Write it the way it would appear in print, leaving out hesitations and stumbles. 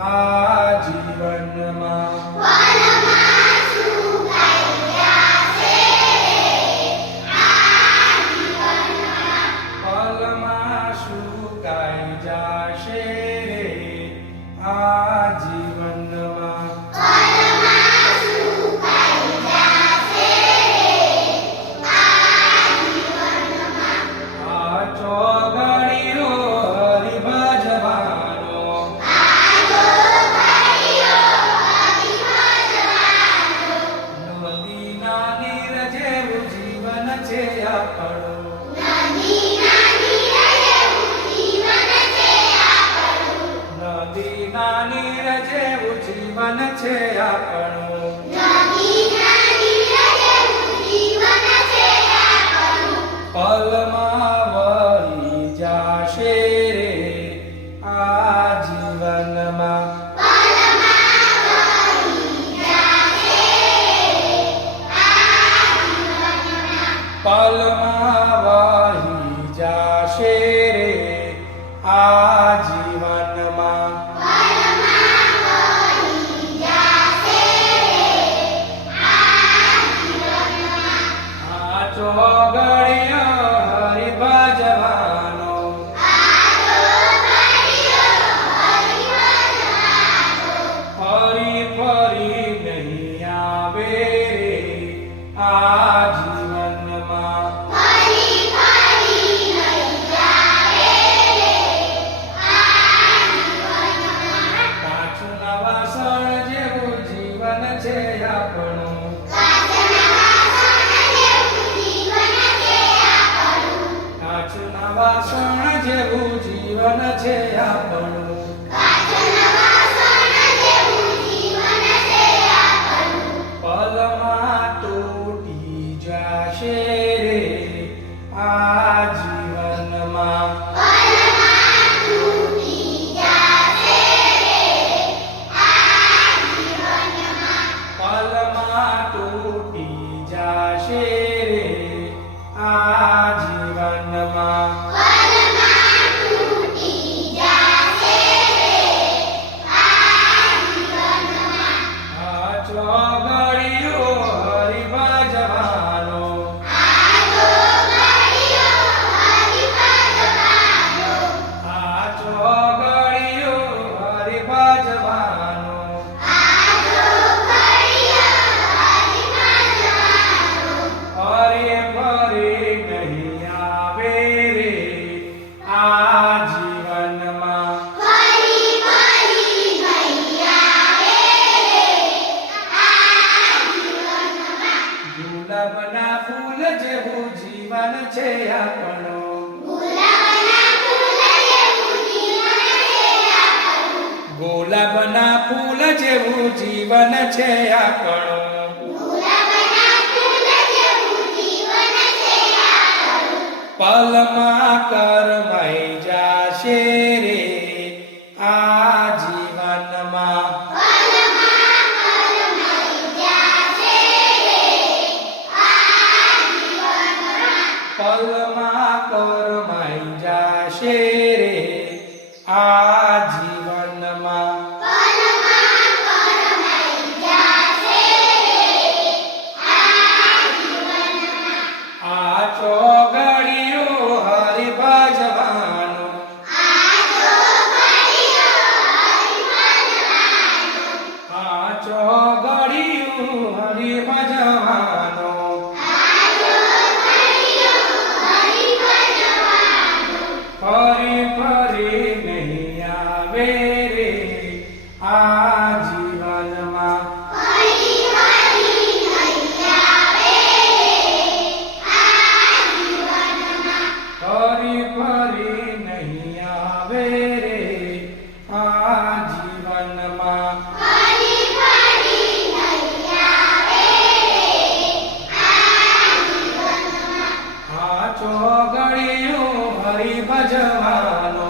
આ જીવનમાં પલમાં સુકાઈ જાશે આ જીવનમાં પલમાં સુકાઈ જાશે રે આ જીવનમાં પલમાં સુકાઈ જાશે આ જીવનમાં આ ચોગડીઓ હરિભજવાનો નદીના નીર જેવું જીવન છે આપણું નદીના નીર જેવું જીવન છે આપણું નદીના નીર જેવું જીવન છે આપણું નદીના નીર જેવું જીવન છે આપણું પલમાં વહી જાશે રે આ જીવનમાં પલમાં વહી જાશે આ જીવનમાં પલમાં વહી જાશે રે આ જીવનમાં પલમાં વહી જાશે આ જીવનમાં આ ચોગડીઓ હરિભજવાનો ફરી ફરી નહીં આવે રે આ જીવનમાં ફરી ફરી નહીં આવે આ જીવનમાં કાચું નવા સણ જેવું જીવન છે આપણું કાચના વાસણ જેવું જીવન છે આપણું કાચું નવા સણ જેવું જીવન છે આપણું કાચના વાસણ જેવું જીવન છે આપણું પલમાં તૂટી જશે રે આ જીવનમાં પલમાં તૂટી જાશે આ જીવનમાં પલમાં તૂટી જશે રે આ જીવનમાં પલમાં તૂટી જાશે આ જીવનમાં આ ચોગડીઓ હરિભજવાનો આ ચોગડીઓ હરિભજવાનો આ ચોગડીઓ હરિભજવાનો આ ચોગડીઓ હરિભજવાનો ફરી ફરી નહીં આવે રે આ જીવનમાં ફરી ફરી નહીં આવે આ જીવનમાં ગુલાબના ફૂલ જેવું જીવન છે આપણું ગુલાબના ફૂલ જેવું જીવન છે આપણું ગુલાબના ફૂલ જેવું જીવન છે આપણું ગુલાબના ફૂલ જેવું જીવન છે આપણું પલમાં કરમાઈ જાશે રે આ જીવનમાં પલમાં કરમાઈ જાશે આ જીવનમાં પલમાં કરમાઈ જાશે રે આ જીવનમાં પલમાં કરમાઈ જાશે આ જીવનમાં આ ચોગડીઓ હરિભજવાનો આ ચોગડીઓ હરિભજવાનો આ ચોગડીઓ હરિભજવાનો આ ચોગડીઓ હરિભજવાનો ફરી ફરી નહીં આવે રે આ જીવનમાં ફરી ફરી નહીં આવે આ જીવનમાં ફરી ફરી નહીં આવે રે આ જીવનમાં ફરી ફરી નહીં આવે આ જીવનમાં આ ચોગડીઓ હરિભજવાનો